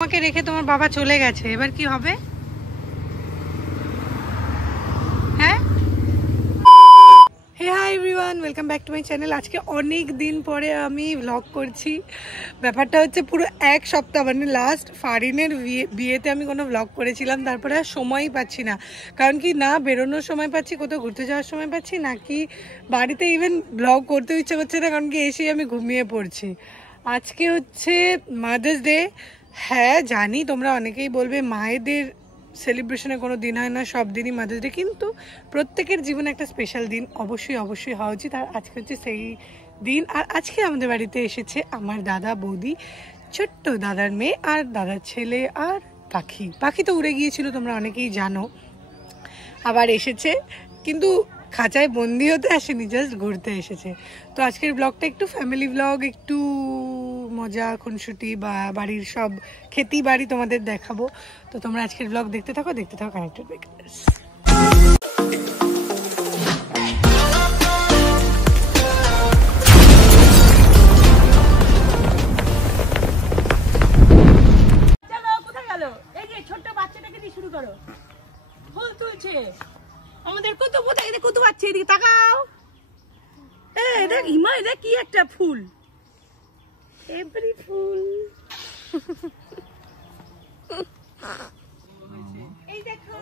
তোমাকে রেখে তোমার বাবা চলে গেছে, এবার কি হবে? হ্যাঁ, hey hi everyone, welcome back to my channel. আজকে অনেক দিন পরে আমি ভ্লগ করছি। ব্যাপারটা হচ্ছে পুরো এক সপ্তাহ, মানে লাস্ট ফারিনের বিয়েতে আমি কোনো ভ্লগ করেছিলাম, তারপরে আর সময়ই পাচ্ছি না। কারণ কি না বেরোনোর সময় পাচ্ছি, কোথাও ঘুরতে যাওয়ার সময় পাচ্ছি, নাকি বাড়িতে ইভেন ভ্লগ করতে ইচ্ছে করছে না, কারণ কি এসেই আমি ঘুমিয়ে পড়ছি। আজকে হচ্ছে মাদার্স ডে। হ্যাঁ জানি তোমরা অনেকেই বলবে মায়েদের সেলিব্রেশনে কোনো দিন হয় না, সব দিনই মাদার্স ডে, কিন্তু প্রত্যেকের জীবনে একটা স্পেশাল দিন অবশ্যই অবশ্যই হওয়া উচিত। আর আজকে হচ্ছে সেই দিন। আর আজকে আমাদের বাড়িতে এসেছে আমার দাদা, বৌদি, ছোট্ট দাদার মেয়ে আর দাদার ছেলে আর পাখি। পাখি তো উড়ে গিয়েছিল, তোমরা অনেকেই জানো। আবার এসেছে, কিন্তু খাঁচায় বন্দি হতে আসেনি, জাস্ট ঘুরতে এসেছে। তো আজকের ব্লগটা একটু ফ্যামিলি ব্লগ, একটু মজা খুনসুটি বা বাড়ির সব খেতি বাড়ি তোমাদের দেখাবো। তো তোমরা আজকের ব্লগ দেখতে থাকো কানেক্টেড বেকারস। আমাদের কত বোঝাই কত বাচ্চা, এদিকে তাকাও। দেখ ইমা, এটা কি একটা ফুল, এভরি ফুল। এই দেখো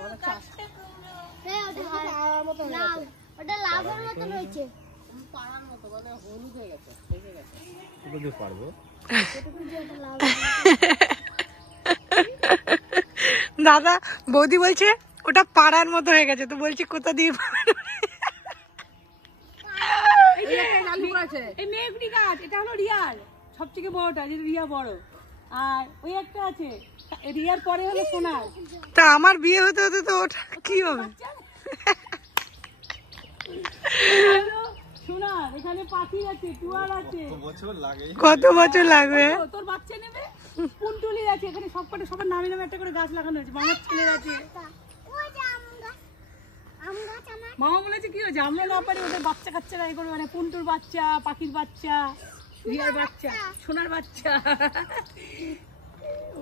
ওটা লাভের মতো রয়েছে, পাড়ার মতো, মানে হলুদ হয়ে গেছে, থেকে গেছে। ওটা দিয়ে পারবো দাদা। বৌদি বলছে ওটা পাড়ার মতো হয়ে গেছে, তো বলছি কোথা দিয়ে এই মেঘনি গাছ, এটা হলো রিয়ার সবথেকে বড়টা, যেটা রিয়া বড়। আর ওই একটা আছে রিয়ার পরে হলো সোনার। তা আমার বিয়ে হতে হতে তো ওটা কি হবে? সোনার এখানে পাখি আছে, টুয়ার আছে, কত বছর লাগবে? তোর বাচ্চা নেবে। পুনটুলি আছে এখানে, সবকটা সবার নামে নামে একটা করে গাছ লাগানো হয়েছে। মামার ছেলের আছে, মামা বলেছে কি হয়েছে আমরা না পারি, ওদের বাচ্চা কাচ্চারা এ করবে, মানে পুন্টুর বাচ্চা, পাখির বাচ্চা, রিয়ার বাচ্চা, সোনার বাচ্চা।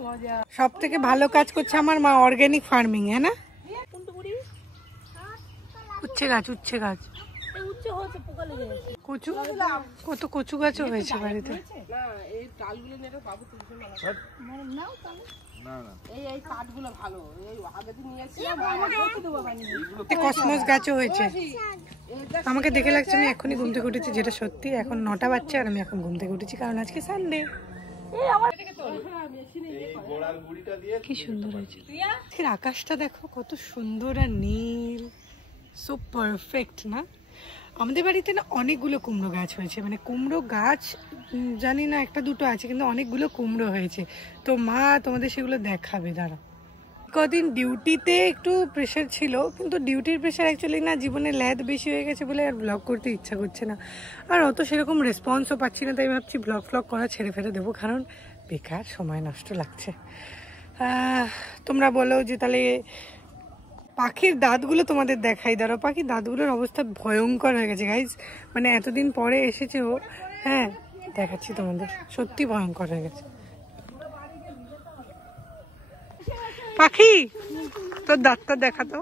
মজা। সব থেকে ভালো কাজ করছে আমার মা, অর্গানিক ফার্মিং। হ্যাঁ না, উচ্ছে গাছ, উচ্ছে গাছ, কচু, কত কচু গাছও হয়েছে বাড়িতে। কসমস গাছও হয়েছে। আমাকে দেখে লাগছে আমি এখনই ঘুম থেকে উঠেছি, যেটা সত্যি। এখন 9টা বাজছে আর আমি এখন ঘুম থেকে উঠেছি, কারণ আজকে সানডে। কি সুন্দর হয়েছে আজকের আকাশটা, দেখো কত সুন্দর আর নীল, সো পারফেক্ট না? আমাদের বাড়িতে না অনেকগুলো কুমড়ো গাছ হয়েছে, মানে কুমড়ো গাছ জানি না একটা দুটো আছে, কিন্তু অনেকগুলো কুমড়ো হয়েছে। তো মা তোমাদের সেগুলো দেখাবে, দাঁড়া। কদিন ডিউটিতে একটু প্রেশার ছিল, কিন্তু ডিউটির প্রেশার অ্যাকচুয়ালি না, জীবনে ল্যাদ বেশি হয়ে গেছে বলে আর ব্লগ করতে ইচ্ছা করছে না, আর অত সেরকম রেসপন্সও পাচ্ছি না। তাই ভাবছি ব্লগ করা ছেড়ে ফেলে দেবো, কারণ বেকার সময় নষ্ট লাগছে। তোমরা বলো যে তাহলে পাখির দাঁতগুলো তোমাদের দেখাই, দাঁড়ো। পাখির দাঁতগুলোর অবস্থা ভয়ঙ্কর হয়ে গেছে গাইজ, মানে এতদিন পরে এসেছে ও। হ্যাঁ দেখাচ্ছি তোমাদের, সত্যি ভয়ঙ্কর হয়ে গেছে। পাখি তোর দাঁতটা দেখাতো,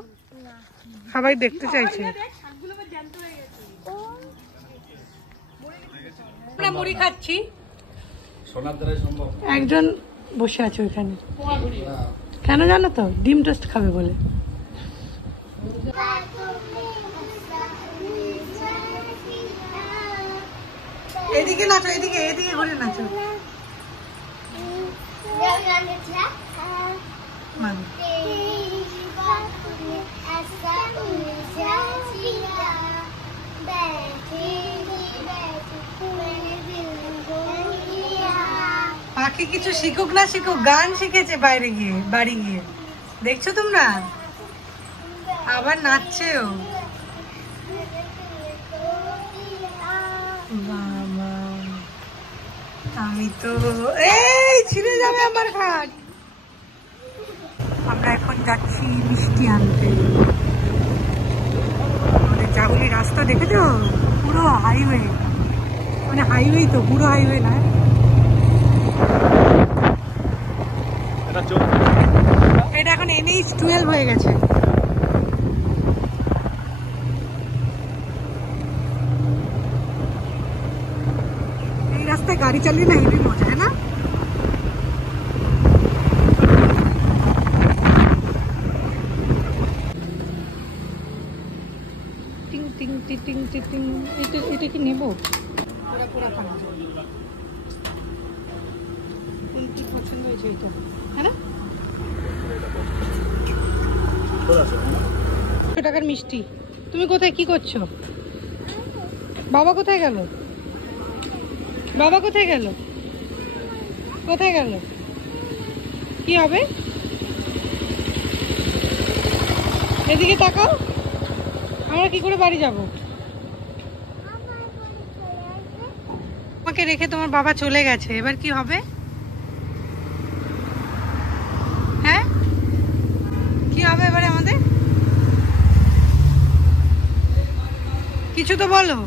সবাই দেখতে চাইছে। আমরা মুড়ি খাচ্ছি, একজন বসে আছে ওইখানে, কেন জানো তো? ডিম টোস্ট খাবে বলে। এদিকে নাচো, এদিকে এদিকে ঘুরে নাচো। পাখি কিছু শিখুক না শিখুক, গান শিখেছে বাইরে গিয়ে, বাড়ি গিয়ে। দেখছো তোমরা, আবার নাচছে ও। বাবা, আমি তো এই ছিঁড়ে যাবে আমার খাট। আমরা এখন যাচ্ছি মিষ্টি আনতে। আমাদের জাগুলি রাস্তা দেখেছো, পুরো হাইওয়ে, মানে হাইওয়ে তো, পুরো হাইওয়ে না। এটা এখন NH12 হয়ে গেছে। এই রাস্তায় গাড়ি চালিয়ে না হেবি মজা, হয় না? টিং টিং টিং টিং টিং। এটা কি নেবো? পুরা খানা কোনটি পছন্দ হয়েছে? এটা হ্যাঁ না? 100 টাকার মিষ্টি। তুমি কোথায় কি করছো? বাবা কোথায় গেল? বাবা কোথায় গেল? কোথায় গেল? কি হবে? এদিকে তাকাও। আমরা কি করে বাড়ি যাব? আমাকে রেখে তোমার বাবা চলে গেছে, এবার কি হবে? হ্যাঁ, কি হবে এবারে আমাদের? কিছু তো বলো।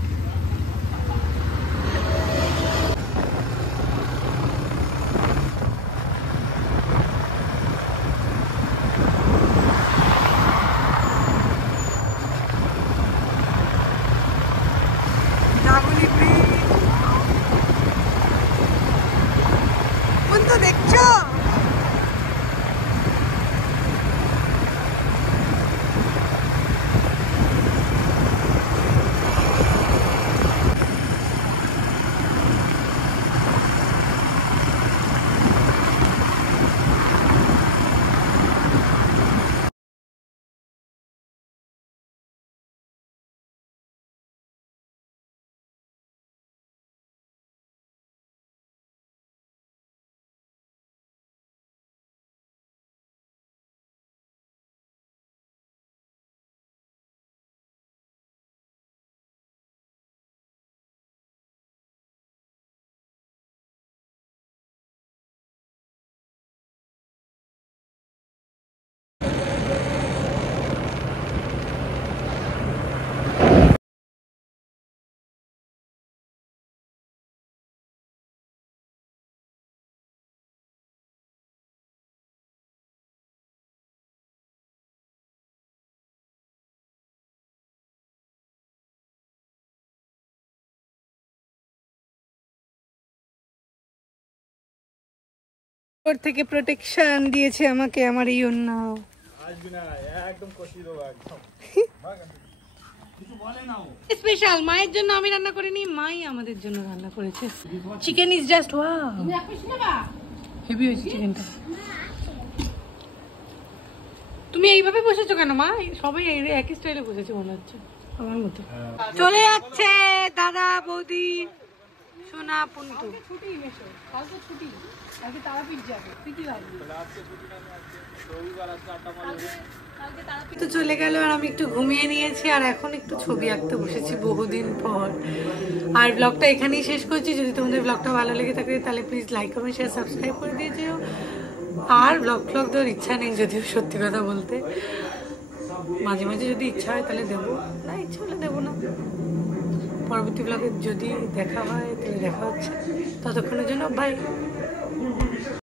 দেখছো ওর থেকে প্রোটেকশন দিয়েছে আমাকে আমার এই অন্য স্পেশাল মায়ের জন্য আমি রান্না করিনি, মাই আমাদের জন্য রান্না করেছে। Chicken is just wow, heavy হয়েছে চিকেনটা। তুমি এইভাবে বসেছো কেন মা? সবাই একই স্টাইলে বসেছে মনে হচ্ছে আমার মতো। চলে যাচ্ছে দাদা বৌদি সোনা পুন্তু। ছুটি নেছো, কালকে ছুটি, কালকে তারাপীঠ যাবে। তুই কি ভাবলি? তো চলে গেল আর আমি একটু ঘুমিয়ে নিয়েছি আর এখন একটু ছবি আঁকতে বসেছি বহুদিন পর। আর ব্লগটা এখানেই শেষ করছি। যদি তোমাদের ব্লগটা ভালো লেগে থাকে তাহলে please like comment share subscribe করে দিয়ে যেও। আর ব্লগ দেওয়ার ইচ্ছা নেই যদিও, সত্যি কথা বলতে। মাঝে মাঝে যদি ইচ্ছা হয় তাহলে দেবো, না ইচ্ছা হলে দেবো না। পরবর্তী ব্লগে যদি দেখা হয় তাহলে দেখা হচ্ছে। ততক্ষণের জন্য বাই।